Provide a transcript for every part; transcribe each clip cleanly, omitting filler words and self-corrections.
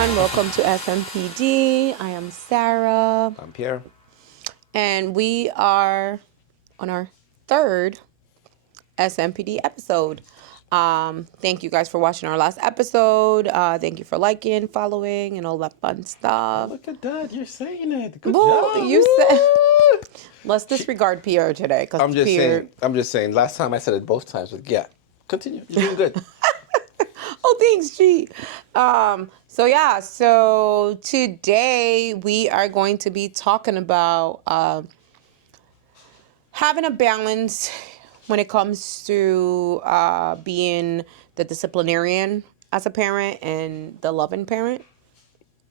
everyone. Welcome to SMPD. I am Sarah. I'm Pierre. And we are on our third SMPD episode. Thank you guys for watching our last episode. Thank you for liking, following, and all that fun stuff. Look at that. You're saying it. Good Well, job. you said. Let's disregard Pierre today. I'm just saying. I'm just saying. Last time I said it both times, but yeah. Continue. You're doing good. Oh, thanks, G. So today we are going to be talking about having a balance when it comes to being the disciplinarian as a parent and the loving parent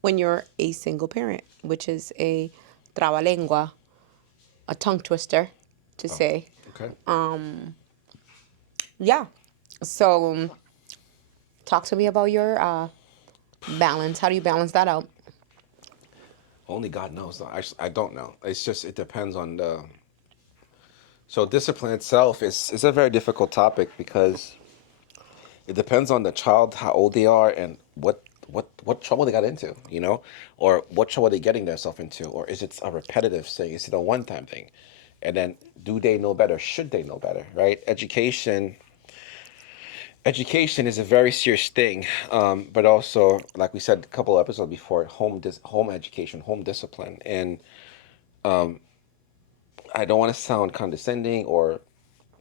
when you're a single parent, which is a trabalengua, a tongue twister to say. Okay. Yeah. So talk to me about your balance. How do you balance that out? Only God knows. I don't know. It's just, it depends on the. So discipline itself is a very difficult topic because it depends on the child, how old they are, and what trouble they got into, or what trouble they're getting themselves into, or is it a repetitive thing? Is it a one-time thing? And then do they know better? Should they know better, right? Education is a very serious thing, but also, like we said a couple of episodes before, home education, home discipline, and I don't want to sound condescending or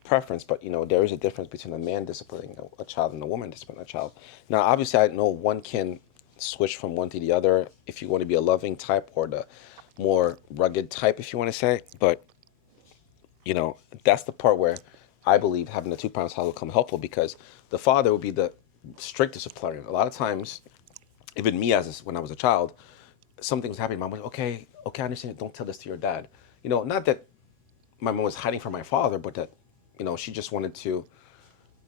preference, but there is a difference between a man disciplining a child and a woman disciplining a child. Now, obviously, I know one can switch from one to the other if you want to be a loving type or the more rugged type, if you want to say. But that's the part where I believe having the two parents will come helpful because the father will be the strict disciplinarian. A lot of times, even me when I was a child, something was happening. Mom was okay, I understand. Don't tell this to your dad. Not that my mom was hiding from my father, but that she just wanted to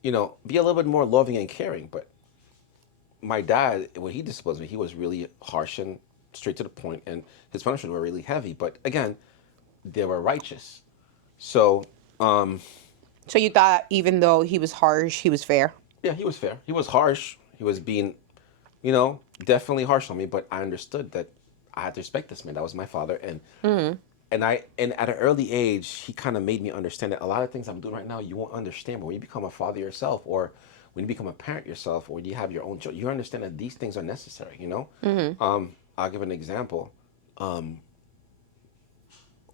be a little bit more loving and caring. But my dad, when he disciplines me, he was really harsh and straight to the point, and his punishments were really heavy. But again, they were righteous. So, So you thought even though he was harsh, he was fair? yeah, he was fair. He was harsh. He was being, definitely harsh on me. But I understood that I had to respect this man. That was my father, and at an early age, he kind of made me understand that a lot of things I'm doing right now, you won't understand. But when you become a father yourself, or when you become a parent yourself, or when you have your own children, you understand that these things are necessary. I'll give an example.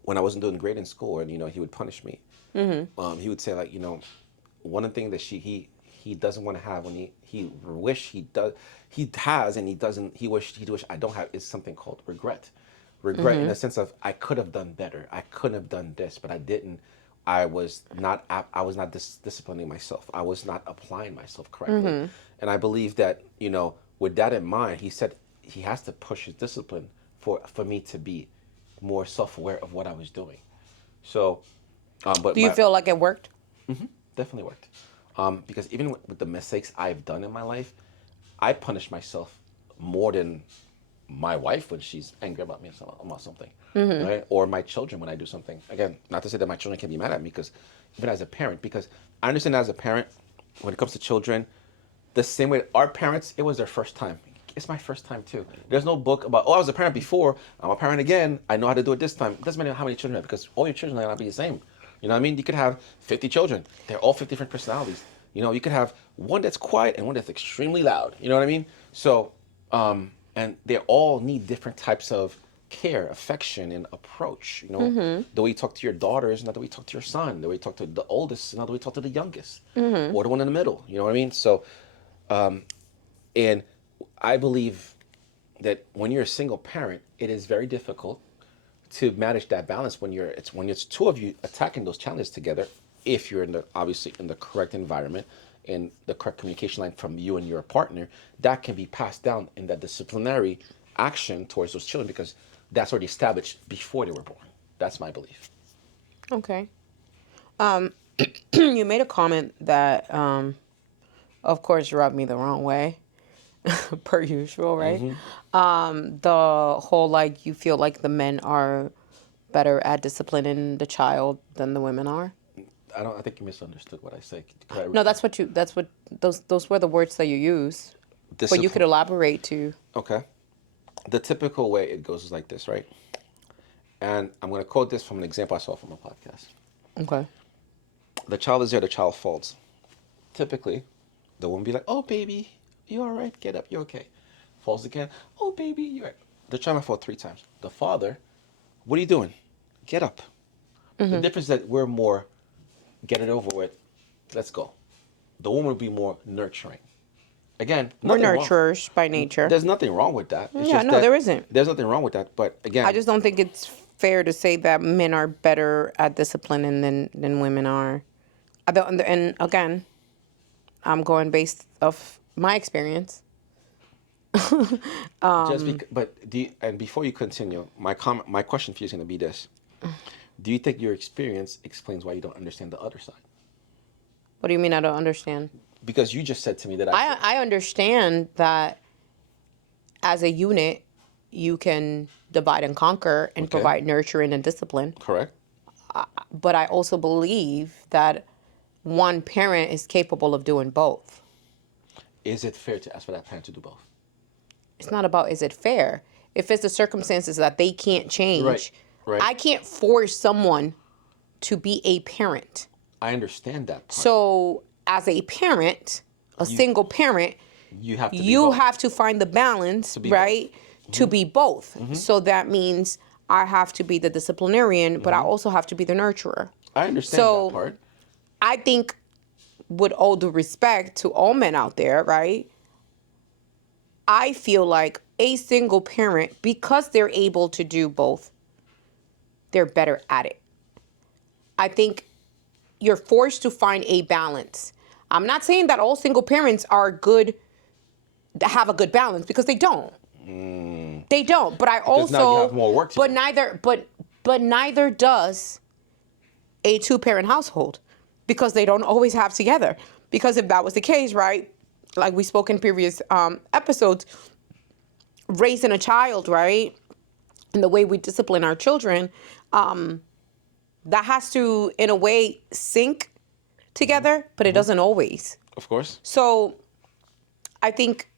When I wasn't doing great in school, and he would punish me. He would say, like, one of the things that he doesn't want to have when he wish he has, and he wish I don't have, is something called regret. In the sense of, I could have done better, I couldn't have done this, but I didn't. I was not disciplining myself, I was not applying myself correctly. And I believe that, with that in mind, he said he has to push his discipline for me to be more self-aware of what I was doing. So but Do you feel like it worked? definitely worked. Because even with the mistakes I've done in my life, I punish myself more than my wife when she's angry about me about something, right? Or my children when I do something. Again, not to say that my children can be mad at me, because even as a parent, because I understand as a parent, when it comes to children, the same way our parents, it was their first time. It's my first time too. There's no book about, I was a parent before, I'm a parent again, I know how to do it this time. It doesn't matter how many children you have, because all your children are not be the same. You know what I mean? You could have 50 children. They're all 50 different personalities. You could have one that's quiet and one that's extremely loud. You know what I mean? So, and they all need different types of care, affection, and approach. The way you talk to your daughter is not the way you talk to your son. The way you talk to the oldest is not the way you talk to the youngest, or the one in the middle. You know what I mean? So, and I believe that when you're a single parent, it is very difficult to manage that balance when it's two of you attacking those challenges together. If you're obviously in the correct environment and the correct communication line from you and your partner, that can be passed down in that disciplinary action towards those children, because that's already established before they were born. That's my belief. Okay. You made a comment that, of course, rubbed me the wrong way, per usual, right? The whole, like, you feel like the men are better at disciplining the child than the women are. I think you misunderstood what I said. No, those were the words that you use. But you could elaborate too. Okay. the typical way it goes is like this, right? And I'm going to quote this from an example I saw from a podcast. Okay. The child is there, the child falls. Typically, the woman be like, "Oh, baby, you all right? Get up, you okay?" Falls again. "Oh, baby, you all right?" The child might fall 3 times. The father, "What are you doing? Get up." The difference is that we're more, get it over with, let's go. The woman would be more nurturing. Again, We're nothing wrong. nurturers by nature. There's nothing wrong with that. It's Yeah, just no, that there isn't. There's nothing wrong with that. But again, I just don't think it's fair to say that men are better at disciplining than women are. I don't, and again, I'm going based off my experience. and before you continue, my question for you is going to be this: do you think your experience explains why you don't understand the other side? What do you mean I don't understand? Because you just said to me that I understand that as a unit, you can divide and conquer and Okay. provide nurturing and discipline. correct. But I also believe that one parent is capable of doing both. Is it fair to ask for that parent to do both? It's not about is it fair. If it's the circumstances that they can't change, Right. I can't force someone to be a parent. I understand that part. So as a parent, a single parent, you have to. you have to find the balance, be right? To be both. So that means I have to be the disciplinarian, but I also have to be the nurturer. I understand So- that part. I think, with all due respect to all men out there, right? I feel like a single parent, because they're able to do both, they're better at it. I think you're forced to find a balance. I'm not saying that all single parents are good, have a good balance, because they don't. They don't. But I also, now you have more work to but do. neither does a two-parent household, because they don't always have together. Because if that was the case, right, like we spoke in previous episodes, raising a child, right, and the way we discipline our children, that has to, in a way, sync together, but it doesn't always. Of course. So I think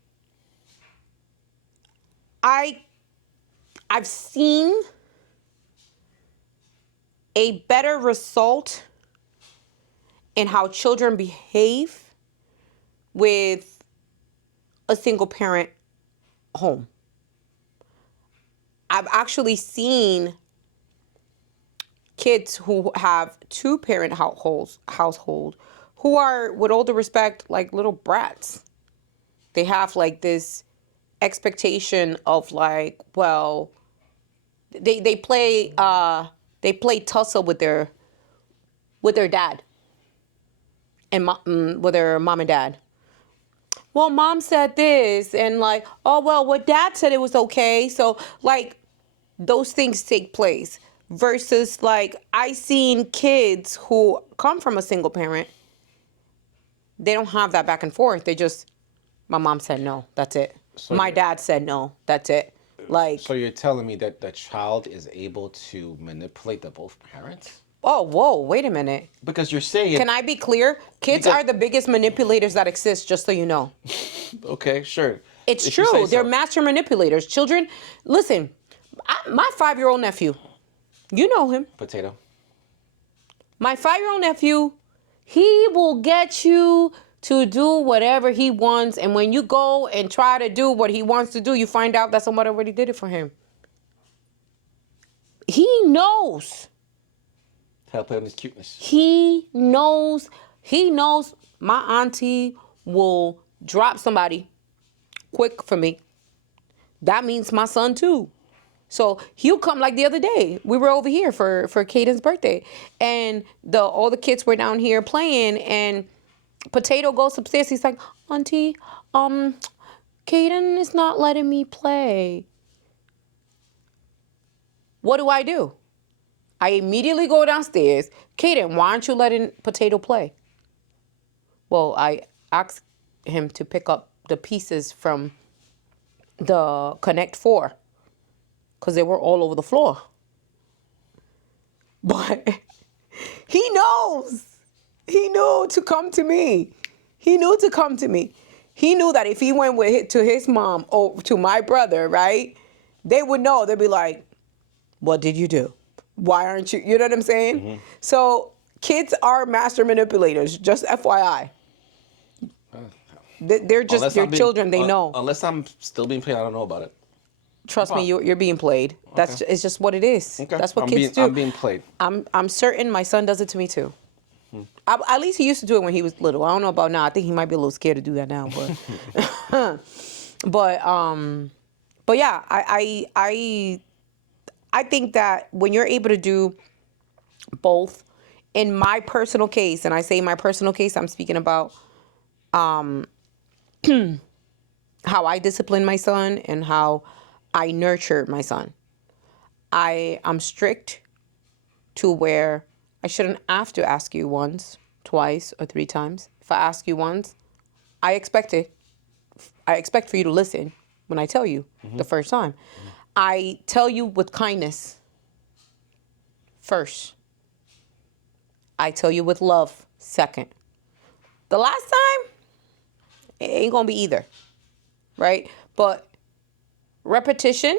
I've seen a better result in how children behave with a single parent home. I've actually seen kids who have two-parent household who are, with all due respect, like little brats. They have like this expectation of like, well, they play tussle with their dad and with their mom and dad. Well, mom said this, and like, oh well, what dad said it was okay. So like, those things take place versus like I seen kids who come from a single parent. They don't have that back and forth. They just, my mom said no, that's it. My dad said no, that's it. Like, So you're telling me that the child is able to manipulate the both parents? oh, whoa, wait a minute. Because you're saying, Can I be clear? Kids Because- are the biggest manipulators that exist, just so you know. okay, sure. It's If you say true. They're so. master manipulators. Children, listen, my 5-year-old nephew, you know him. Potato. My 5-year-old nephew, he will get you to do whatever he wants. And when you go and try to do what he wants to do, you find out that someone already did it for him. He knows. Help him his cuteness. He knows my auntie will drop somebody quick for me. That means my son too. So he'll come, like the other day. We were over here for Caden's birthday. And all the kids were down here playing, and Potato goes upstairs. He's like, Auntie, Caden is not letting me play. What do? I immediately go downstairs. Caden, why aren't you letting Potato play? Well, I asked him to pick up the pieces from the Connect 4 because they were all over the floor. But he knows. He knew to come to me. He knew to come to me. He knew that if he went to his mom or to my brother, right, they would know. They'd be like, what did you do? Why aren't you? You know what I'm saying? Mm-hmm. So kids are master manipulators, just FYI. They're just, Unless they're I'm being- children, they know. Unless I'm still being played, I don't know about it. Trust me, Wow. you're being played. That's it's just what it is. Okay. That's what I'm kids being, do. I'm being played. I'm certain my son does it to me too. At least he used to do it when he was little. I don't know about now. I think he might be a little scared to do that now, but but yeah, I think that when you're able to do both, in my personal case, and I say my personal case, I'm speaking about how I discipline my son and how I nurture my son. I'm strict to where I shouldn't have to ask you once, twice, or 3 times. If I ask you once, I expect it. I expect for you to listen when I tell you the first time. I tell you with kindness first. I tell you with love second. The last time, it ain't gonna be either, right? But repetition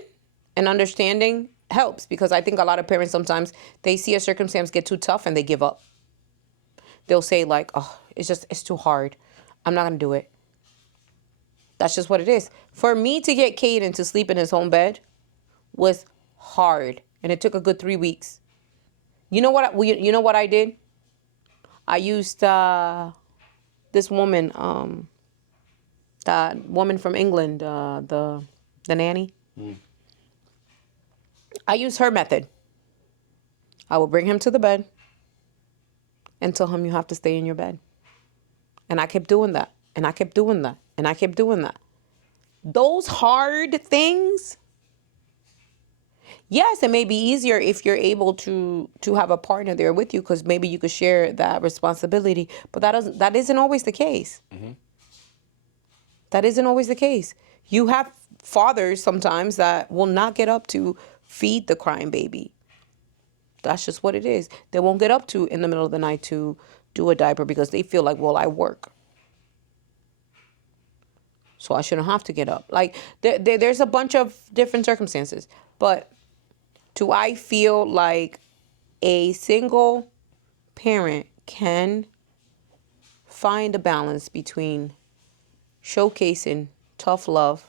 and understanding helps, because I think a lot of parents sometimes they see a circumstance get too tough and they give up. They'll say like, "Oh, it's too hard. I'm not gonna do it." That's just what it is. For me to get Caden to sleep in his home bed was hard, and it took a good 3 weeks. You know what? You know what I did? I used this woman, that woman from England, the nanny. I used her method. I would bring him to the bed and tell him, you have to stay in your bed. And I kept doing that. And I kept doing that. And I kept doing that. Those hard things, yes, it may be easier if you're able to have a partner there with you, because maybe you could share that responsibility. But that isn't always the case. That isn't always the case. You have fathers sometimes that will not get up to feed the crying baby. That's just what it is. They won't get up to in the middle of the night to do a diaper because they feel like, well, I work, so I shouldn't have to get up. Like there's a bunch of different circumstances. But do I feel like a single parent can find a balance between showcasing tough love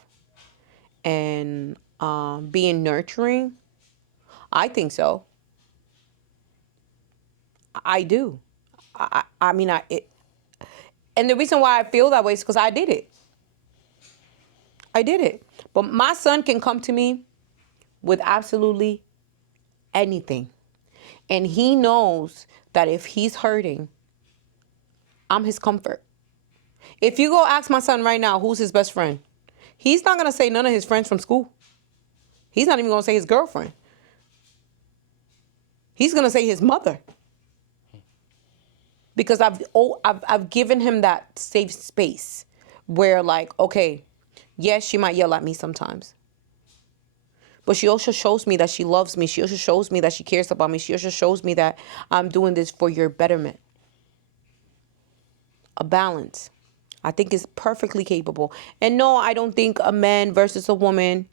and being nurturing? I think so. I do. I mean, and the reason why I feel that way is because I did it. I did it. But my son can come to me with absolutely anything. And he knows that if he's hurting, I'm his comfort. If you go ask my son right now, who's his best friend? He's not going to say none of his friends from school. He's not even going to say his girlfriend. He's going to say his mother. Because I've given him that safe space where, like, okay, yes, she might yell at me sometimes, but she also shows me that she loves me. She also shows me that she cares about me. She also shows me that I'm doing this for your betterment. A balance, I think, is perfectly capable. And no, I don't think a man versus a woman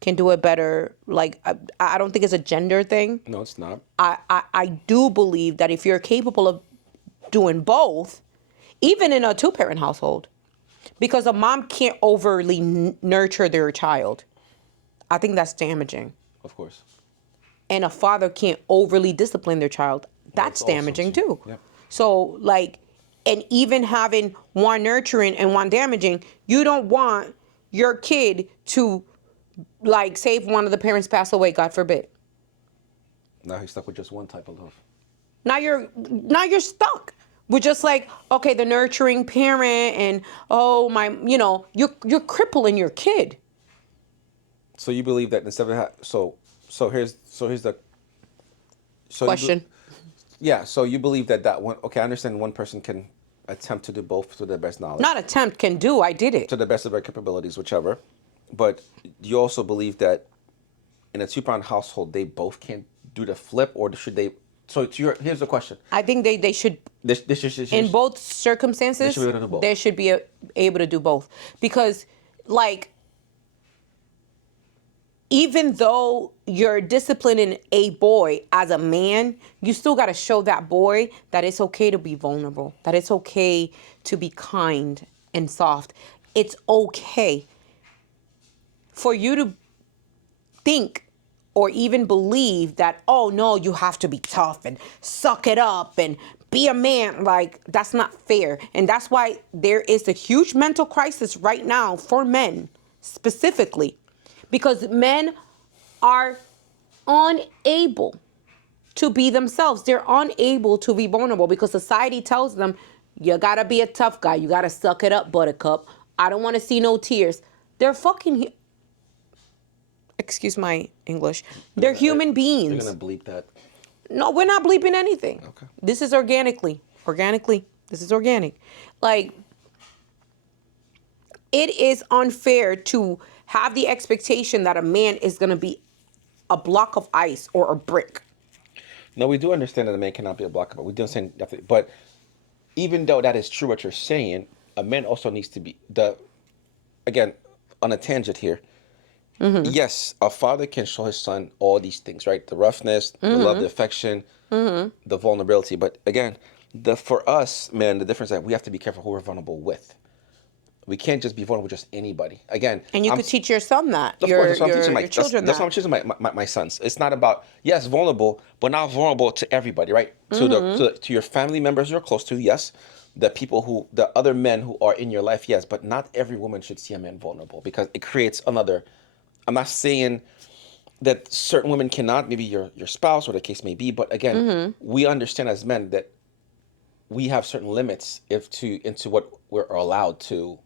can do it better. Like, I don't think it's a gender thing. No, it's not. I do believe that if you're capable of doing both, even in a 2-parent household, because a mom can't overly nurture their child. I think that's damaging. Of course. And a father can't overly discipline their child. That's also damaging too. too. Yeah. So, like, and even having one nurturing and one damaging, you don't want your kid to, like, say if one of the parents pass away, God forbid. Now he's stuck with just one type of love. Now you're stuck. We're just like, okay, the nurturing parent, and you're crippling your kid. So you believe that instead of so here's the Question. So you believe that one. Okay, I understand one person can attempt to do both to their best knowledge. Not attempt, can do. I did it. To the best of their capabilities, whichever. But you also believe that in a 2-parent household, they both can't do the flip, or should they? So here's the question. I think they should. This In both circumstances, they should be able to do both. they should be able to do both. Because, like, even though you're disciplining a boy as a man, you still got to show that boy that it's okay to be vulnerable, that it's okay to be kind and soft. It's okay for you to think or even believe that, oh no, you have to be tough and suck it up and be a man. Like, that's not fair. And that's why there is a huge mental crisis right now for men specifically, because men are unable to be themselves. They're unable to be vulnerable because society tells them, you gotta be a tough guy. You gotta suck it up, buttercup. I don't wanna see no tears. They're fucking, excuse my English, they're human You're beings. gonna bleep that. No, we're not bleeping anything. Okay. This is organically. This is organic. Like, it is unfair to have the expectation that a man is going to be a block of ice or a brick. No, we do understand that a man cannot be a block, but we do understand definitely. But even though that is true, what you're saying, a man also needs to be again, on a tangent here. Yes, a father can show his son all these things, right? The roughness, the love, the affection, the vulnerability. But again, for us, man, the difference is that we have to be careful who we're vulnerable with. We can't just be vulnerable with just anybody. Again, And you could teach your son that. of your, course, that's what I'm teaching your children that's that. what I'm teaching my sons. It's not about, yes, vulnerable, but not vulnerable to everybody, right? To your family members you're close to, yes. The other men who are in your life, yes. But not every woman should see a man vulnerable because it creates another. I'm not saying that certain women cannot, maybe your spouse or the case may be, but again, we understand as men that we have certain limits into what we're allowed to,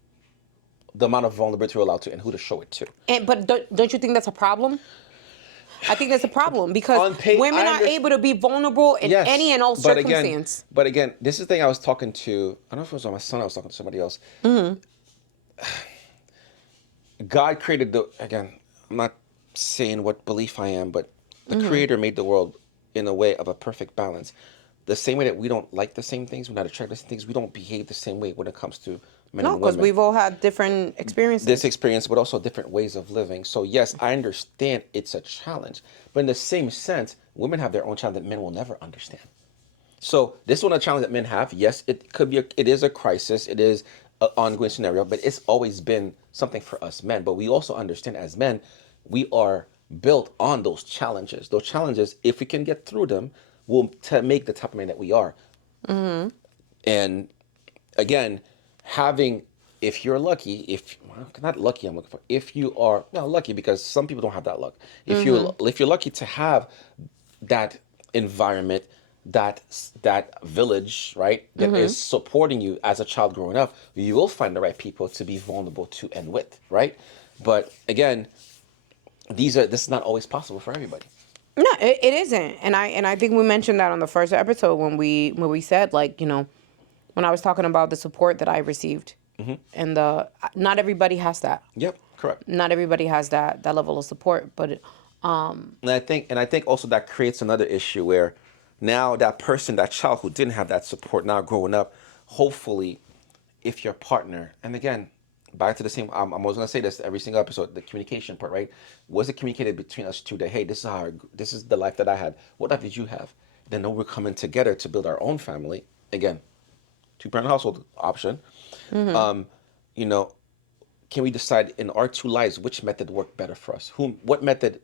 the amount of vulnerability we're allowed to, and who to show it to. But don't you think that's a problem? I think that's a problem because women are able to be vulnerable in any and all circumstance. But again, this is the thing I was talking to, I don't know if it was my son, I was talking to somebody else. God created again, I'm not saying what belief I am, but the Creator made the world in a way of a perfect balance. The same way that we don't like the same things, we're not attracted to the same things, we don't behave the same way when it comes to men and women. No, because we've all had different experiences. This experience, but also different ways of living. So yes, I understand it's a challenge, but in the same sense, women have their own challenge that men will never understand. So this one, a challenge that men have. Yes, it could be. It is a crisis. It is an ongoing scenario, but it's always been something for us men. But we also understand as men, we are built on those challenges. Those challenges, if we can get through them, will make the type of man that we are. And again, if you're lucky, not lucky, I'm looking for. If you are lucky, because some people don't have that luck. If you're lucky to have that environment, that village, right, that is supporting you as a child growing up, you will find the right people to be vulnerable to and with, right? But again, this is not always possible for everybody. No, it isn't, and I think we mentioned that on the first episode when we said, like, when I was talking about the support that I received, and not everybody has that. Yep, correct. Not everybody has that level of support, but And I think also that creates another issue where now that child who didn't have that support now growing up, hopefully, if your partner, and again, back to the same, I'm always gonna say this every single episode, the communication part, right? Was it communicated between us two that, hey, this is the life that I had. What life did you have? Then we're coming together to build our own family. Again, two-parent household option. Can we decide in our two lives which method worked better for us? What method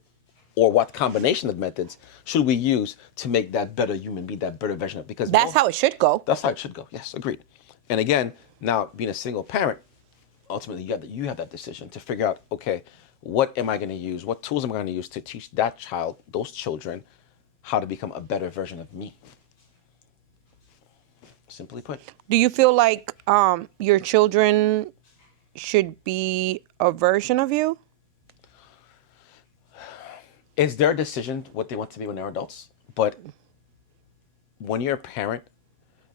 or what combination of methods should we use to make that better human being, that better version of, because that's how it should go. That's how it should go. Yes, agreed. And again, now being a single parent, ultimately you have that decision to figure out, okay, what am I going to use? What tools am I going to use to teach that child, those children, how to become a better version of me? Simply put. Do you feel like your children should be a version of you? It's their decision what they want to be when they're adults. But when you're a parent,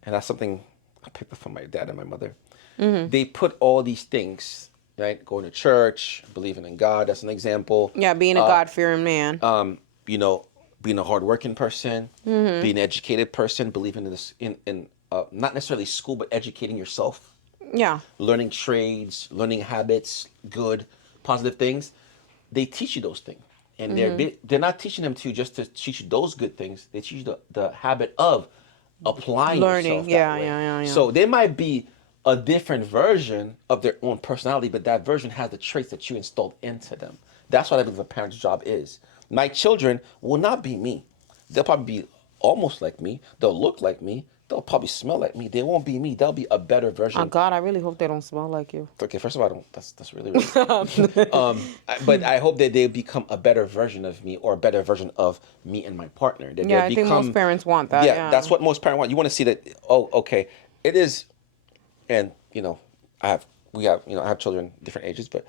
and that's something I picked up from my dad and my mother, they put all these things, right? Going to church, believing in God, that's an example. Yeah, being a God-fearing man. Being a hardworking person, being an educated person, believing in this, in not necessarily school, but educating yourself. Yeah. Learning trades, learning habits, good, positive things. They teach you those things. and they're not teaching them to you just to teach you those good things. They teach you the habit of applying yourself Learning. that Yeah, way. yeah, yeah, yeah. So they might be a different version of their own personality, but that version has the traits that you installed into them. That's what I believe a parent's job is. My children will not be me. They'll probably be almost like me. They'll look like me. They'll probably smell like me. They won't be me. They'll be a better Oh version. God, I really hope they don't smell like you. Okay, first of all, I don't. That's really weird. But I hope that they become a better version of me or a better version of me and my partner. That Yeah, they I think most parents want that. Yeah, Yeah. that's what most parents want. You want to see that. Oh, okay, it is, and I have children different ages, but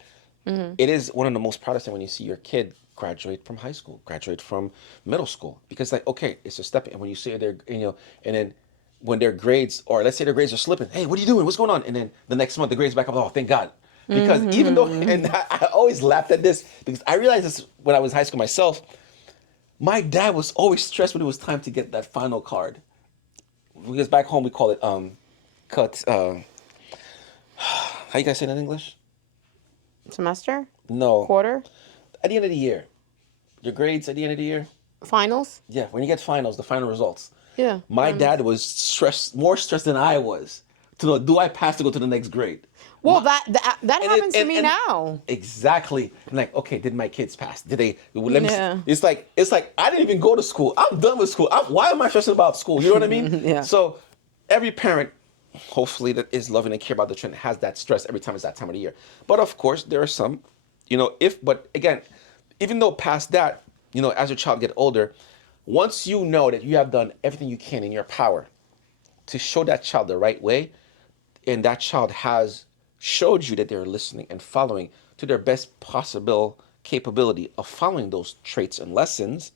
it is one of the most proudest thing when you see your kid graduate from high school, graduate from middle school, because like okay, it's a step, and when you see their and then when their grades, or let's say their grades are slipping, hey, what are you doing? What's going on? And then the next month the grades back up. Oh, thank God. Because even though, and I always laughed at this because I realized this when I was in high school myself. My dad was always stressed when it was time to get that final card. Because back home we call it cut. How you guys say that in English? Semester? No. Quarter? At the end of the year, your grades at the end of the year. Finals? Yeah, when you get finals, the final results. Yeah. My dad was more stressed than I was to know, do I pass to go to the next grade? Well, that happens to me and- now. Exactly. I'm like, okay, did my kids pass? Did they? Let me. Yeah. It's like I didn't even go to school. I'm done with school. Why am I stressing about school? You know what I mean? Yeah. So every parent, hopefully, that is loving and care about their children has that stress every time it's that time of the year. But of course, there are some, but again, even though past that, as your child get older, once you know that you have done everything you can in your power to show that child the right way, and that child has showed you that they're listening and following to their best possible capability of following those traits and lessons,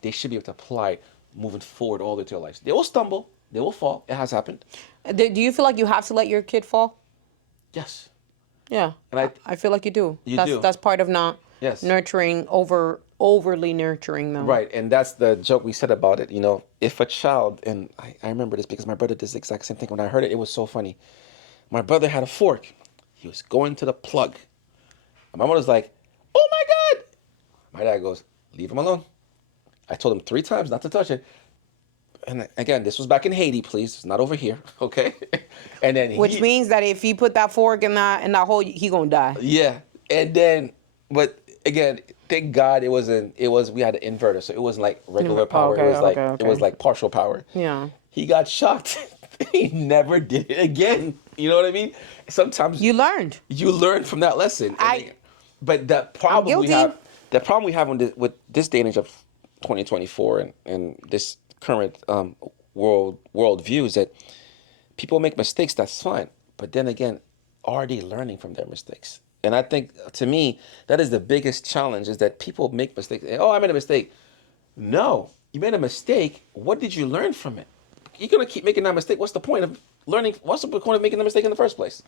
they should be able to apply moving forward all their lives. They will stumble, they will fall. It has happened. Do you feel like you have to let your kid fall? Yes. Yeah. And I feel like you do. You that's do. That's part of not Yes. nurturing overly nurturing them. Right, and that's the joke we said about it. If a child, and I remember this because my brother did the exact same thing. When I heard it, it was so funny. My brother had a fork. He was going to the plug. And my mother's like, oh my God. My dad goes, leave him alone. I told him 3 times not to touch it. And again, this was back in Haiti, please. It's not over here, okay? And then Which means that if he put that fork in that hole, he gonna die. Yeah. And then, but again, thank God we had an inverter, so it wasn't like regular power. Okay, It was like partial power. Yeah. He got shocked. He never did it again. You know what I mean? Sometimes You learned. you learn from that lesson. But the problem guilty. we have with this day and age of 2024 and this current world view is that people make mistakes. That's fine, but then again, are they learning from their mistakes? And I think, to me, that is the biggest challenge: is that people make mistakes. Oh, I made a mistake. No, you made a mistake. What did you learn from it? You're gonna keep making that mistake. What's the point of learning? What's the point of making the mistake in the first place?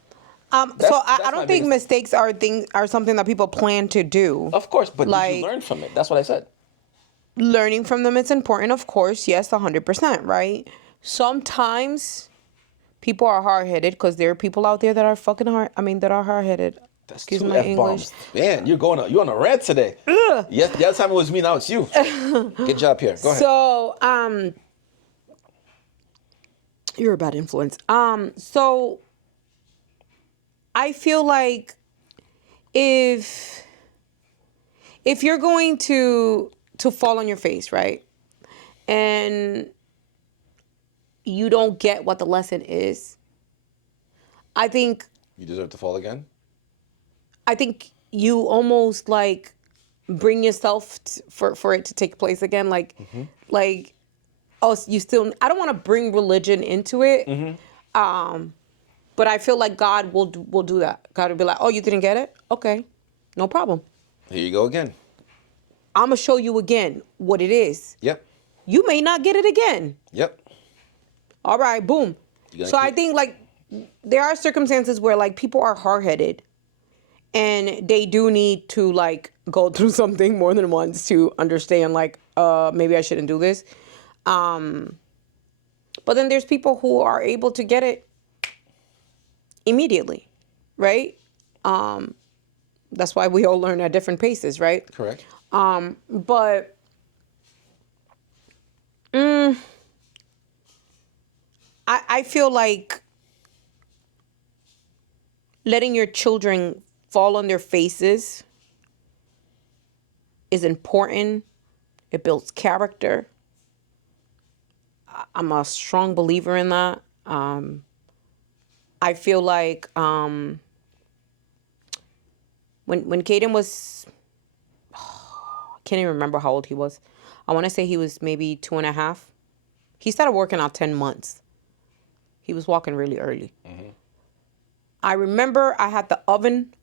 So That's I my don't think biggest- mistakes are something that people plan to do. Of course, but did Like- you learn from it? That's what I said. Learning from them is important, of course. Yes, 100%, right? Sometimes people are hard-headed because there are people out there that are that are hard-headed. That's Excuse 2 my F-bombs. Man, you're on a rant today. Yes, the other time it was me, now it's you. Good job here. Go ahead. So, you're a bad influence. So I feel like if you're going to fall on your face, right? And you don't get what the lesson is, I think You deserve to fall again? you almost like bring yourself for it to take place again. Like, oh, I don't want to bring religion into it. But I feel like God will do that. God will be like, oh, you didn't get it? Okay, no problem. Here you go again. I'm going to show you again what it is. Yep. You may not get it again. Yep. All right, boom. So I think like there are circumstances where like people are hard-headed and they do need to like go through something more than once to understand like maybe I shouldn't do this. But then there's people who are able to get it immediately, right? That's why we all learn at different paces, right? Correct. But I feel like letting your children fall on their faces is important. It builds character. I'm a strong believer in that. I feel like when Caden was, I can't even remember how old he was. I want to say he was maybe 2.5. He started working out 10 months. He was walking really early. I remember I had the oven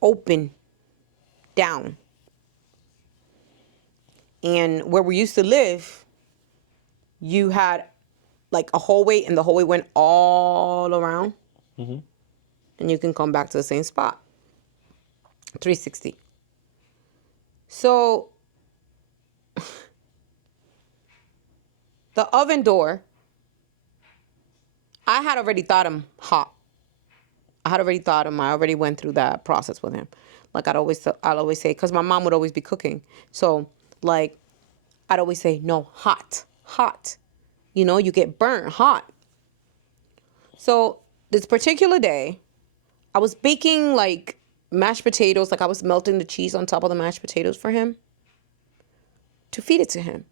open down. And where we used to live, you had like a hallway, and the hallway went all around. And you can come back to the same spot. 360. So the oven door, I had already thought him hot. I already went through that process with him. Like I'd always say, because my mom would always be cooking. So like, I'd always say, no, hot. You get burnt hot. So this particular day, I was baking like mashed potatoes. Like I was melting the cheese on top of the mashed potatoes for him to feed it to him.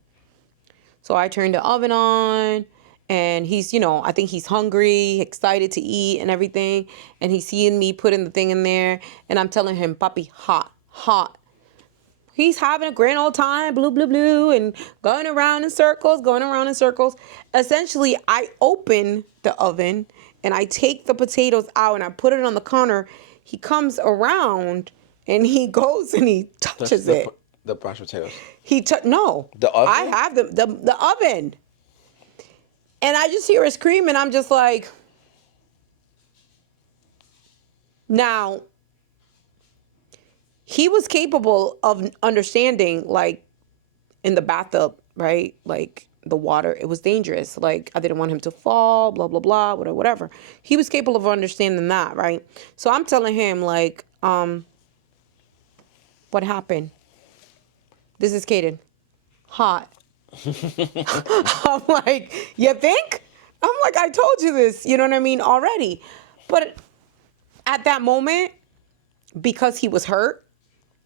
So I turned the oven on, and he's, I think he's hungry, excited to eat and everything. And he's seeing me putting the thing in there, and I'm telling him, Papi, hot. He's having a grand old time, blue, blue, blue, and going around in circles. Essentially, I open the oven, and I take the potatoes out, and I put it on the counter. He comes around, and he goes, and he touches it. The mashed potatoes. No. The oven? I have the oven. And I just hear her scream, and I'm just like, now, he was capable of understanding, like, in the bathtub, right? Like, the water, it was dangerous. Like, I didn't want him to fall, blah, blah, blah, whatever. He was capable of understanding that, right? So I'm telling him, like, what happened? This is Caden. Hot. I'm like, you think? I'm like, I told you this, you know what I mean, already. But at that moment, because he was hurt,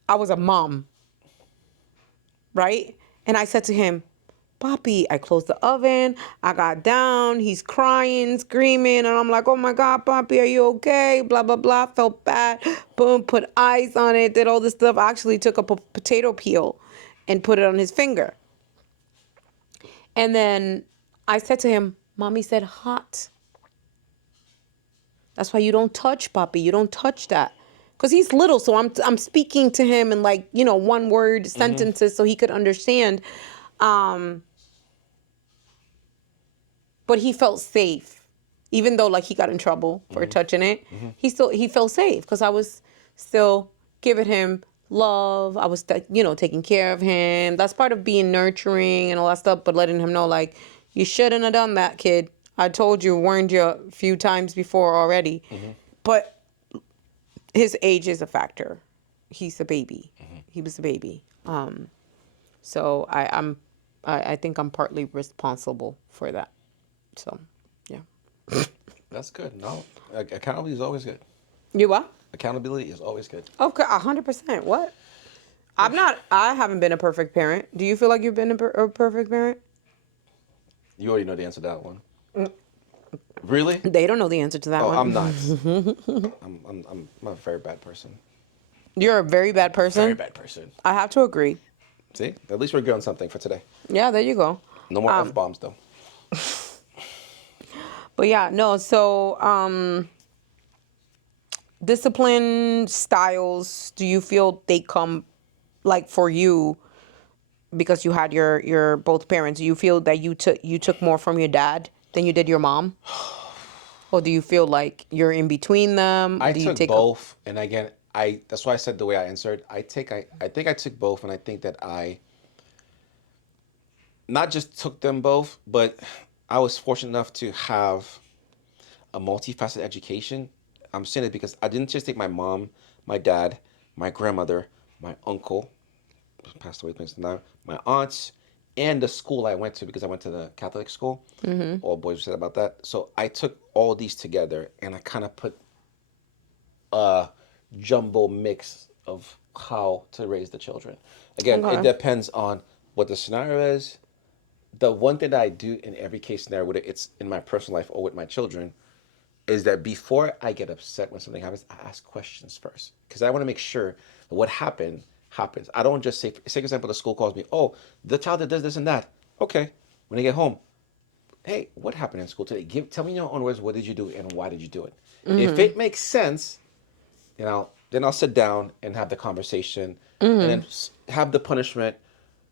I was a mom, right? And I said to him, Papi, I closed the oven. I got down. He's crying, screaming. And I'm like, oh my God, Papi, are you okay? Blah, blah, blah. Felt bad. Boom, put ice on it, did all this stuff. I actually took a potato peel and put it on his finger. And then I said to him, Mommy said hot. That's why you don't touch, Papi. You don't touch that. Because he's little, so I'm speaking to him in like, one word sentences so he could understand. But he felt safe. Even though like he got in trouble for touching it, he felt safe because I was still giving him love. I was taking care of him. That's part of being nurturing and all that stuff, but letting him know like, you shouldn't have done that, kid. I told you, warned you a few times before already. But his age is a factor. He's a baby. He was a baby. So I think I'm partly responsible for that. So, yeah. That's good. No, accountability is always good. You what? Accountability is always good. Okay, 100%. What? I haven't been a perfect parent. Do you feel like you've been a perfect parent? You already know the answer to that one. Really? They don't know the answer to that one. I'm not. I'm a very bad person. You're a very bad person? Very bad person. I have to agree. See? At least we're good on something for today. Yeah, there you go. No more F-bombs, though. But yeah, no, so discipline styles, do you feel they come like for you because you had your both parents? Do you feel that you took more from your dad than you did your mom? Or do you feel like you're in between them? I Do you took take both, and again, that's why I said the way I answered. I think I took both, and I think that I not just took them both, but I was fortunate enough to have a multifaceted education. I'm saying it because I didn't just take my mom, my dad, my grandmother, my uncle, passed away. Now my aunts and the school I went to, because I went to the Catholic school. All boys were said about that. So I took all these together and I kind of put a jumbo mix of how to raise the children. Again, it Okay. depends on what the scenario is. The one thing that I do in every case scenario, whether it's in my personal life or with my children, is that before I get upset when something happens, I ask questions first because I want to make sure that what happened happens. I don't just say, for example, the school calls me, oh, the child that does this and that. Okay, when I get home, hey, what happened in school today? Tell me in your own words, what did you do and why did you do it? If it makes sense, then I'll sit down and have the conversation and then have the punishment.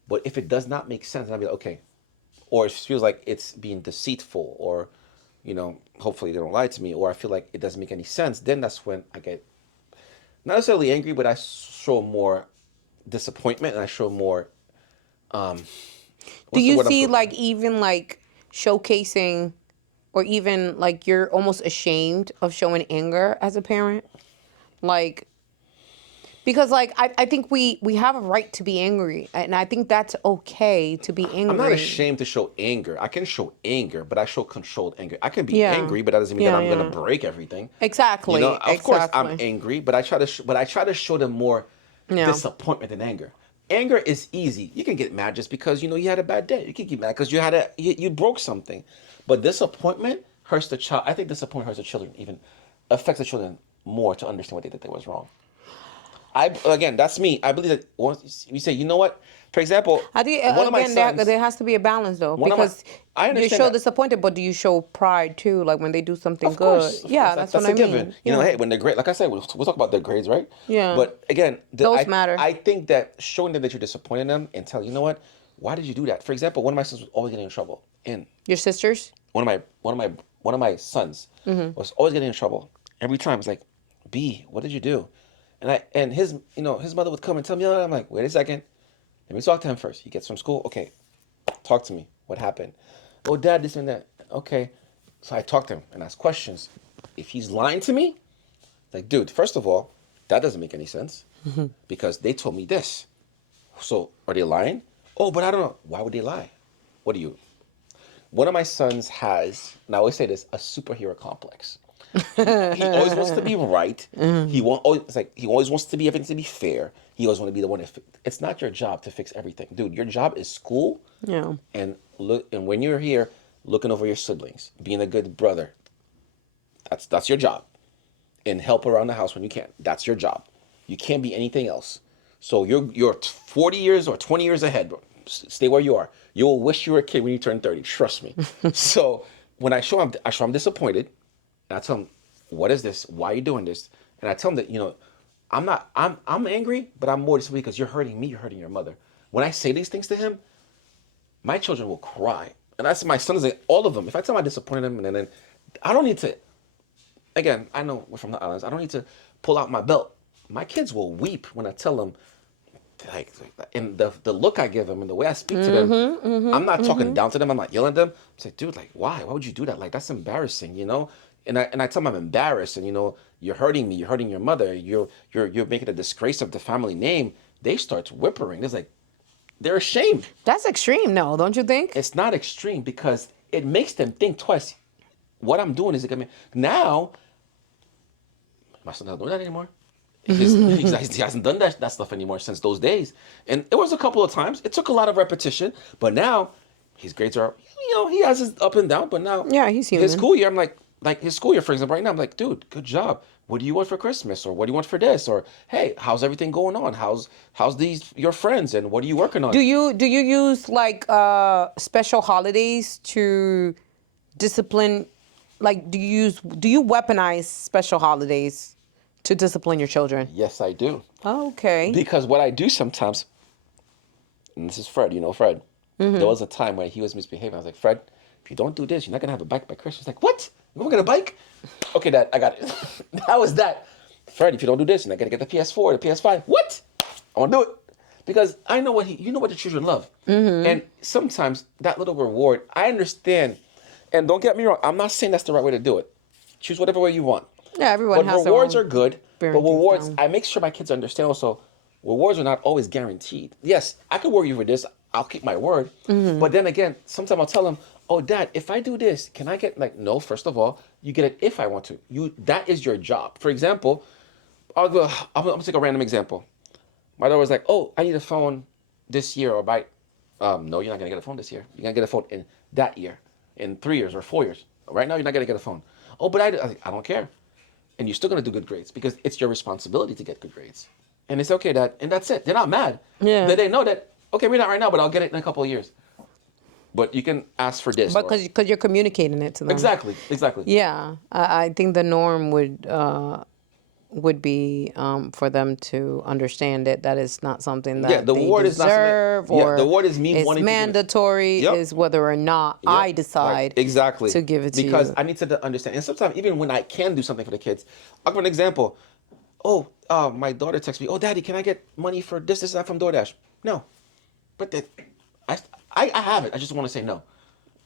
But if it does not make sense, then I'll be like, okay, or it feels like it's being deceitful, or hopefully they don't lie to me, or I feel like it doesn't make any sense, then that's when I get not necessarily angry, but I show more disappointment and I show more Do what's the you word I'm see looking like even like showcasing, or even like you're almost ashamed of showing anger as a parent? Like, because like I think we have a right to be angry, and I think that's okay to be I'm not angry. ashamed to show anger. I can show anger, but I show controlled anger. I can be Yeah. angry, but that doesn't mean that Yeah, I'm gonna yeah. break everything. Exactly. Of course I'm Exactly. angry, but I try to show them more Yeah. disappointment than anger. Anger is easy. You can get mad just because you had a bad day. You can get mad because you broke something, but disappointment hurts the child. I think disappointment hurts the children, even affects the children more to understand what they did that was wrong. Again, that's me. I believe that once you say, you know what, for example, I think one of my again sons, there has to be a balance though, one of my, because I you understand show that. disappointed, but do you show pride too? Like when they do something good. Of course, Yeah, that's what that's a I given. mean. Yeah. Hey, when they're great, like I said, we'll talk about their grades, right? Yeah. But again, Those matter. I think that showing them that you're disappointed in them and tell you know what, why did you do that? For example, one of my sons was always getting in trouble, and Your sisters? one of my sons was always getting in trouble every time. It's like, B, what did you do? And his mother would come and tell me, I'm like, wait a second, let me talk to him first. He gets from school, okay, talk to me. What happened? Oh, dad, this and that. Okay. So I talked to him and asked questions. If he's lying to me, like, dude, first of all, that doesn't make any sense because they told me this. So are they lying? Oh, but I don't know. Why would they lie? What do you? One of my sons has, and I always say this, a superhero complex. He always wants to be right. He always wants to be everything to be fair. He always want to be the one. It's not your job to fix everything, dude. Your job is school, Yeah. and when you're here, looking over your siblings, being a good brother. That's your job, and help around the house when you can. That's your job. You can't be anything else. So you're 40 years or 20 years ahead, bro. Stay where you are. You will wish you were a kid when you turn 30. Trust me. So when I show him disappointed. And I tell him, what is this? Why are you doing this? And I tell him that, I'm angry, but I'm more disappointed because you're hurting me, you're hurting your mother. When I say these things to him, my children will cry. And that's my sons, all of them. If I tell them I disappointed them, and then I don't need to, again, I know we're from the islands, I don't need to pull out my belt. My kids will weep when I tell them, and the look I give them and the way I speak to them, I'm not talking down to them. I'm not yelling at them. I'm saying, dude, like, why? Why would you do that? Like, that's embarrassing. And I tell them I'm embarrassed, and you're hurting me. You're hurting your mother. You're making a disgrace of the family name. They start whimpering. It's like they're ashamed. That's extreme, no, don't you think? It's not extreme because it makes them think twice. What I'm doing is, now my son doesn't do that anymore. He hasn't done that stuff anymore since those days. And it was a couple of times. It took a lot of repetition, but now his grades are, he has his up and down, but now Yeah, he's his human. school year, I'm like his school year, for example, right now, I'm like, dude, good job. What do you want for Christmas? Or what do you want for this? Or, hey, how's everything going on? How's your friends and what are you working on? Do you use like special holidays to discipline? Like, do you weaponize special holidays to discipline your children? Yes, I do. Okay. Because what I do sometimes, and this is Fred, Fred. There was a time when he was misbehaving. I was like, Fred, if you don't do this, you're not gonna have a bike by Christmas. Like, what? You're gonna get a bike? Okay, Dad, I got it. That was that. Fred, if you don't do this, you're not gonna get the PS4, the PS5. What? I wanna do it. Because I know what the children love. And sometimes that little reward, I understand. And don't get me wrong, I'm not saying that's the right way to do it. Choose whatever way you want. Yeah, everyone But has their rewards own are good. But parenting rewards, style. I make sure my kids understand also rewards are not always guaranteed. Yes, I could reward you for this. I'll keep my word. But then again, sometimes I'll tell them, "Oh, Dad, if I do this, can I get like no? First of all, you get it if I want to. That is your job. For example, I'm gonna take a random example. My daughter was like, "Oh, I need a phone this year or by." No, you're not gonna get a phone this year. You're gonna get a phone in that year, in 3 years or 4 years. Right now, you're not gonna get a phone. Oh, but I don't care, and you're still gonna do good grades because it's your responsibility to get good grades. And it's okay that, and that's it. They're not mad. Yeah. They know that. Okay, we're not right now, but I'll get it in a couple of years. But you can ask for this. But or- because you're communicating it to them. exactly. Yeah, I think the norm would be for them to understand it. That is not something that Yeah, the they award is not something- deserve, yeah, or the award is me it's wanting to give it- mandatory. Yep. Is whether or not I Yep. decide Like, exactly to give it to because you. I need to understand. And sometimes even when I can do something for the kids, I'll give an example. Oh, my daughter texts me. Oh, Daddy, can I get money for this and that from DoorDash? No, but I have it. I just want to say no.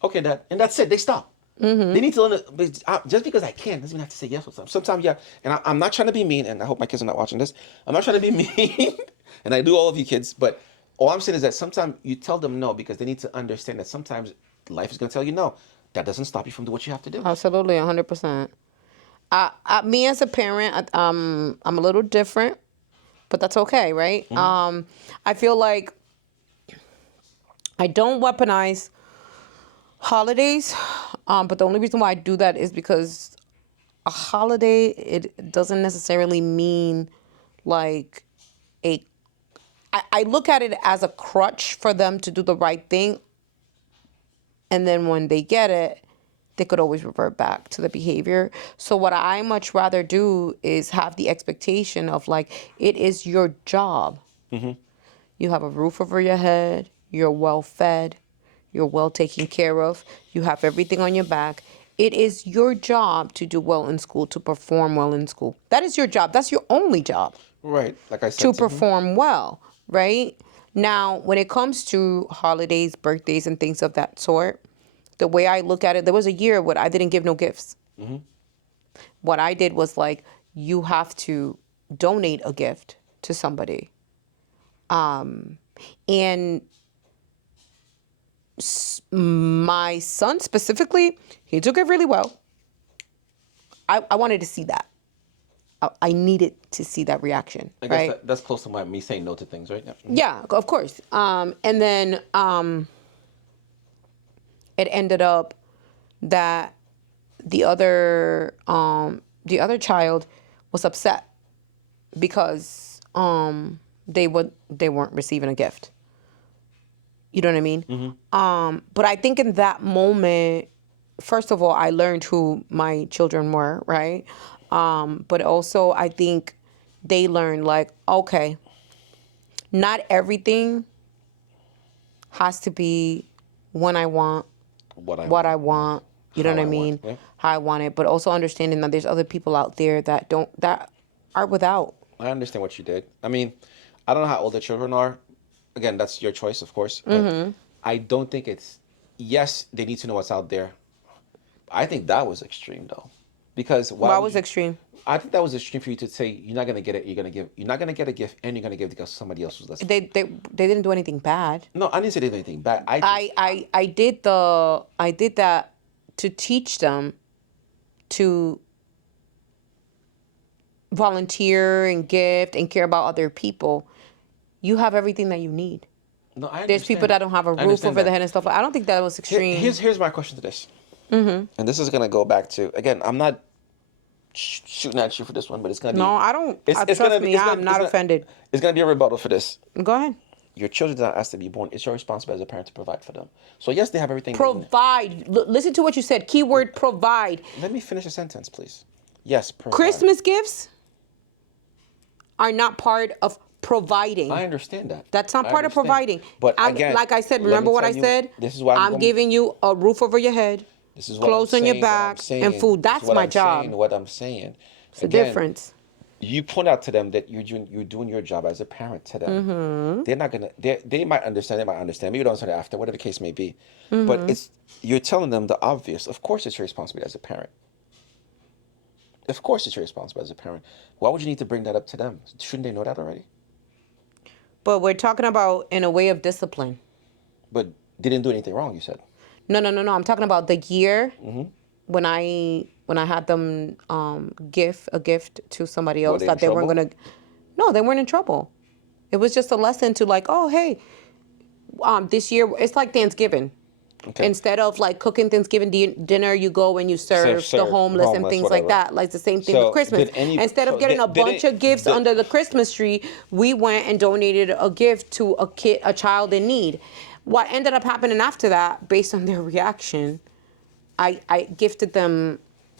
Okay, Dad, and that's it. They stop. They need to learn. But just because I can doesn't mean I have to say yes with them. Sometimes, yeah. And I'm not trying to be mean. And I hope my kids are not watching this. I'm not trying to be mean. And I do all of you kids. But all I'm saying is that sometimes you tell them no because they need to understand that sometimes life is going to tell you no. That doesn't stop you from doing what you have to do. Absolutely, 100%. Me as a parent, I'm a little different, but that's okay, right? I feel like I don't weaponize holidays, but the only reason why I do that is because a holiday, it doesn't necessarily mean like I look at it as a crutch for them to do the right thing, and then when they get it, they could always revert back to the behavior. So what I much rather do is have the expectation of like, it is your job. You have a roof over your head, you're well fed, you're well taken care of, you have everything on your back. It is your job to do well in school, to perform well in school. That is your job. That's your only job, Right. Like I said. to perform well, right? Now, when it comes to holidays, birthdays, and things of that sort, the way I look at it, there was a year where I didn't give no gifts. What I did was like, you have to donate a gift to somebody. And my son specifically, he took it really well. I wanted to see that. I needed to see that reaction, I guess right? that's close to me saying no to things, right? Yeah. Yeah, of course. And then it ended up that the other child was upset because they weren't receiving a gift. You know what I mean? But I think in that moment, first of all, I learned who my children were, right? But also I think they learned like, okay, not everything has to be when I want, what I want. You know How what I I want, mean? yeah. How I want it, but also understanding that there's other people out there that are without. I understand what you did. I mean, I don't know how old the children are. Again, that's your choice, of course. But I don't think it's. Yes, they need to know what's out there. I think that was extreme, though, because Why was extreme? I think that was extreme for you to say you're not gonna get it. You're gonna give. You're not gonna get a gift, and you're gonna give it to somebody else who's less. They didn't do anything bad. No, I didn't say they did anything bad. I did that to teach them to volunteer and gift and care about other people. You have everything that you need. No, I There's people that don't have a I roof understand over that. their head and stuff. I don't think that was extreme. Here's my question to this. And this is gonna go back to, again, I'm not shooting at you for this one, but it's gonna be. No, I don't. Trust gonna be- me, I'm not offended. It's gonna be a rebuttal for this. Go ahead. Your children did not ask to be born. It's your responsibility as a parent to provide for them. So yes, they have everything. they need. Provide. Listen to what you said. Keyword provide. Let me finish a sentence, please. Yes, provide. Christmas gifts are not part of providing. I understand that. That's not I part of understand. providing. But again, like I said, let remember me what tell I you, said? This is why I'm giving you a roof over your head, This is what clothes I'm on your saying, what I'm back, saying. and food. This is That's what my I'm job. saying, what I'm saying. It's a difference. You point out to them that you're doing your job as a parent to them. Mm-hmm. They're not gonna. They might understand. They might understand. Maybe you don't understand it after, whatever the case may be. But you're telling them the obvious. Of course, it's your responsibility as a parent. Of course, it's your responsibility as a parent. Why would you need to bring that up to them? Shouldn't they know that already? But we're talking about in a way of discipline. But didn't do anything wrong, you said. No. I'm talking about the year Mm-hmm. when I had them give a gift to somebody Were else they in that they weren't trouble? gonna. No, they weren't in trouble. It was just a lesson to like, oh hey, this year it's like Thanksgiving. Okay. Instead of like cooking Thanksgiving dinner, you go and you serve the Serve homeless and things like whatever. that. Like the same thing with So Christmas. Instead of getting a bunch of gifts under the Christmas tree, we went and donated a gift to a child in need. What ended up happening after that, based on their reaction, I gifted them.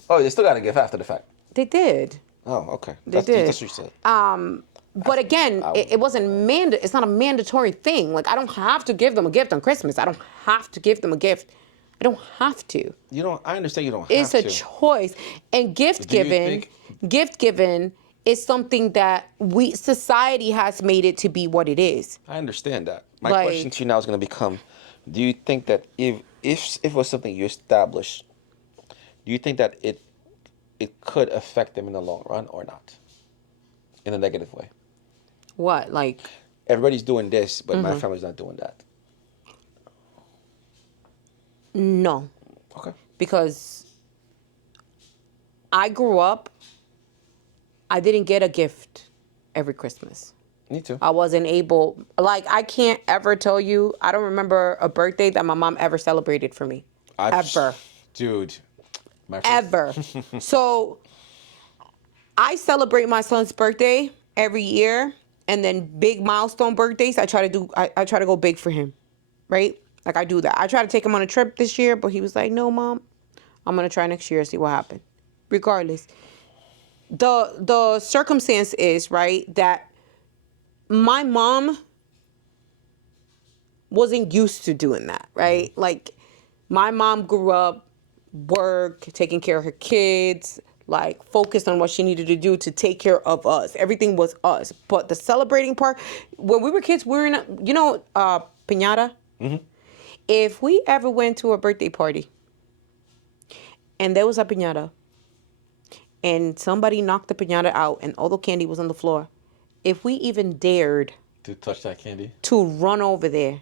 Oh, they still got to give after the fact. They did. Oh, okay. They did. That's what you said. But again, it wasn't it's not a mandatory thing. Like I don't have to give them a gift on Christmas. I don't have to give them a gift. I don't have to. You don't. I understand you don't It's have a to. choice. And gift Do you giving, think- is something that society has made it to be what it is. I understand that. My Like- question to you now is going to become: do you think that if it was something you established, do you think that it could affect them in the long run or not, in a negative way? What? Like, Everybody's doing this, but Mm-hmm. my family's not doing that. no. Okay. Because I grew up, I didn't get a gift every Christmas. Me too. I wasn't able, like, I can't ever tell you, I don't remember a birthday that my mom ever celebrated for me. Ever. Dude. My first- Ever. So I celebrate my son's birthday every year, and then big milestone birthdays, I try to go big for him, right? Like I do that. I try to take him on a trip this year, but he was like, "No, Mom, I'm gonna try next year, see what happens." Regardless, the circumstance is right that my mom wasn't used to doing that, right? Like my mom grew up work, taking care of her kids, like focused on what she needed to do to take care of us. Everything was us. But the celebrating part, when we were kids, we were in, piñata. Mm-hmm. If we ever went to a birthday party and there was a piñata and somebody knocked the piñata out and all the candy was on the floor, if we even dared To touch that candy. to run over there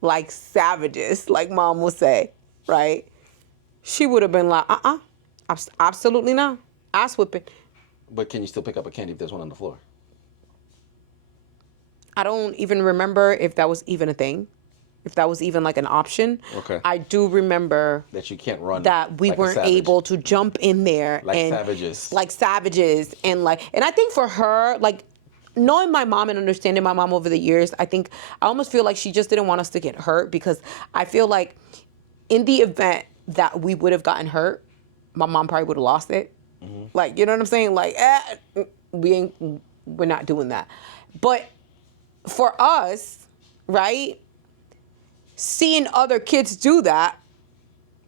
like savages, like Mom would say, right? She would have been like, absolutely not. Ass whipping. But can you still pick up a candy if there's one on the floor? I don't even remember if that was even a thing, if that was even like an option. Okay. I do remember That you can't run. that we like a weren't savage. able to jump in there Like and savages. like savages and I think for her, like knowing my mom and understanding my mom over the years, I almost feel like she just didn't want us to get hurt, because I feel like in the event that we would have gotten hurt, my mom probably would have lost it. Mm-hmm. Like, you know what I'm saying? Like, we're not doing that. But for us, right, seeing other kids do that,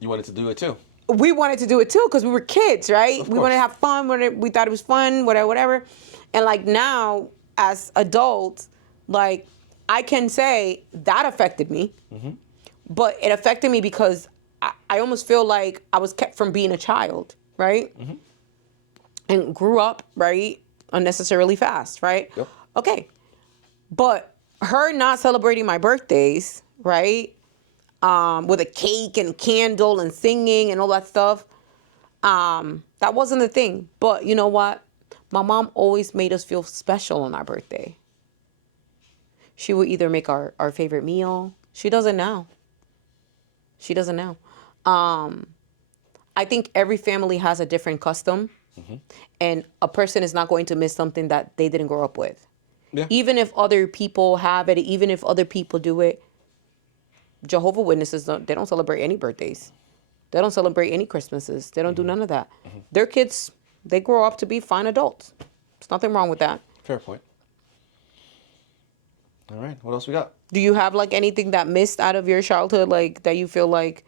You wanted to do it too. we wanted to do it too because we were kids, right? Of We wanted to have fun. We thought it was fun, whatever. And like now, as adults, like I can say that affected me, but it affected me because I almost feel like I was kept from being a child, right? And grew up, right, unnecessarily fast, right? Yep. Okay. But her not celebrating my birthdays, right, with a cake and candle and singing and all that stuff, that wasn't the thing. But you know what? My mom always made us feel special on our birthday. She would either make our favorite meal. She doesn't now. I think every family has a different custom, and a person is not going to miss something that they didn't grow up with. Yeah. Even if other people have it, even if other people do it, Jehovah Witnesses, they don't celebrate any birthdays. They don't celebrate any Christmases. They don't do none of that. Their kids, they grow up to be fine adults. There's nothing wrong with that. Fair point. All right. What else we got? Do you have like anything that missed out of your childhood, like that you feel like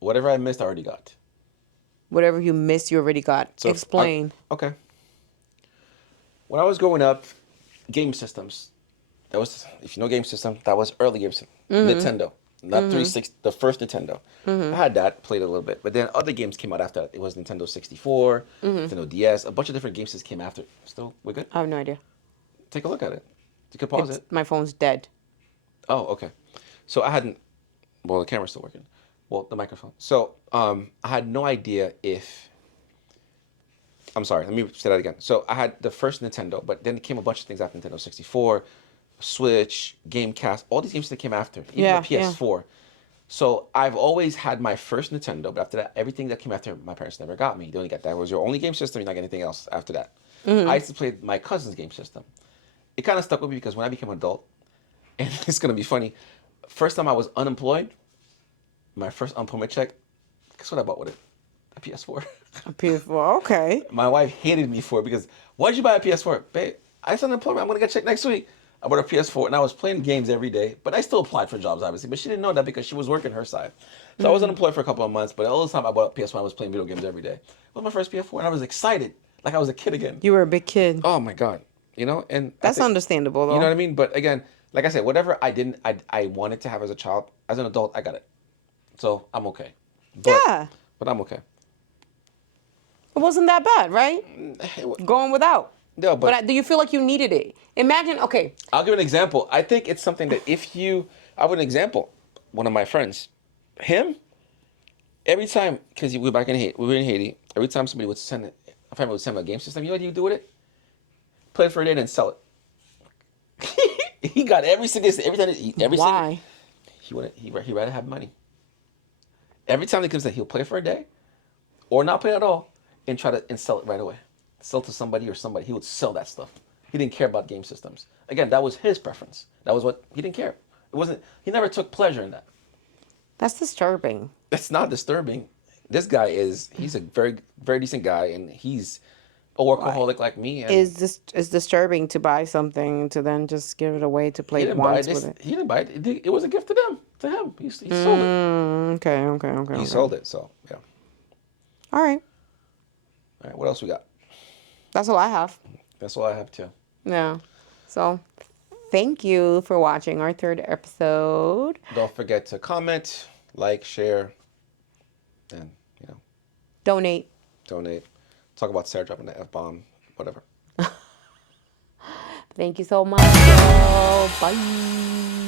Whatever I missed, I already got. whatever you missed, you already got? So Explain. Okay. When I was growing up, game systems. That was, if you know game system, that was early game system. Nintendo. Not 360, the first Nintendo. I had that, played a little bit. But then other games came out after that. It was Nintendo 64, Nintendo DS, a bunch of different game systems came after. Still, we're good? I have no idea. Take a look at it. You could pause it. My phone's dead. Oh, okay. So I hadn't. Well, the camera's still working. Well, the microphone. So I had no idea if. I'm sorry. Let me say that again. So I had the first Nintendo, but then it came a bunch of things after Nintendo 64, Switch, Gamecast, all these games that came after, even Yeah, the PS4. So I've always had my first Nintendo, but after that, everything that came after, my parents never got me. They only got that. It was your only game system. You're not getting anything else after that. I used to play my cousin's game system. It kind of stuck with me because when I became an adult, and it's gonna be funny, first time I was unemployed, my first unemployment check, guess what I bought with it? A PS4. Beautiful. Okay. My wife hated me for it because why'd you buy a PS4? Babe, I said unemployment. I'm gonna get checked next week. I bought a PS4 and I was playing games every day, but I still applied for jobs obviously. But she didn't know that because she was working her side. So I was unemployed for a couple of months, but all the time I bought a PS4, I was playing video games every day. It was my first PS4 and I was excited, like I was a kid again. You were a big kid. Oh my god, and That's understandable, though. You know what I mean? But again, like I said, whatever I wanted to have as a child, as an adult, I got it. So I'm okay. But, Yeah. But I'm okay. It wasn't that bad, right? Going without. No, but Do you feel like you needed it? Imagine, okay. I'll give an example. I think it's something that I have an example. One of my friends, him, every time, because we were in Haiti, every time somebody would a family would send him a game system, you know what he would do with it? Play it for a day and then sell it. He got every single, Why? He'd rather have money. Every time he comes in, he'll play for a day or not play at all and sell it right away. Sell to somebody or somebody. He would sell that stuff. He didn't care about game systems. Again, that was his preference. That was what he didn't care. He never took pleasure in that. That's disturbing. That's not disturbing. This guy he's a very, very decent guy and he's a workaholic like me. And Is disturbing to buy something to then just give it away to play once with it. He didn't buy it. It was a gift to him. He sold it. Okay. He sold it, so yeah. All right. All right, what else we got? That's all I have. That's all I have too. Yeah. So, thank you for watching our third episode. Don't forget to comment, like, share, and Donate. Talk about Sarah dropping the F-bomb, whatever. Thank you so much. Bye.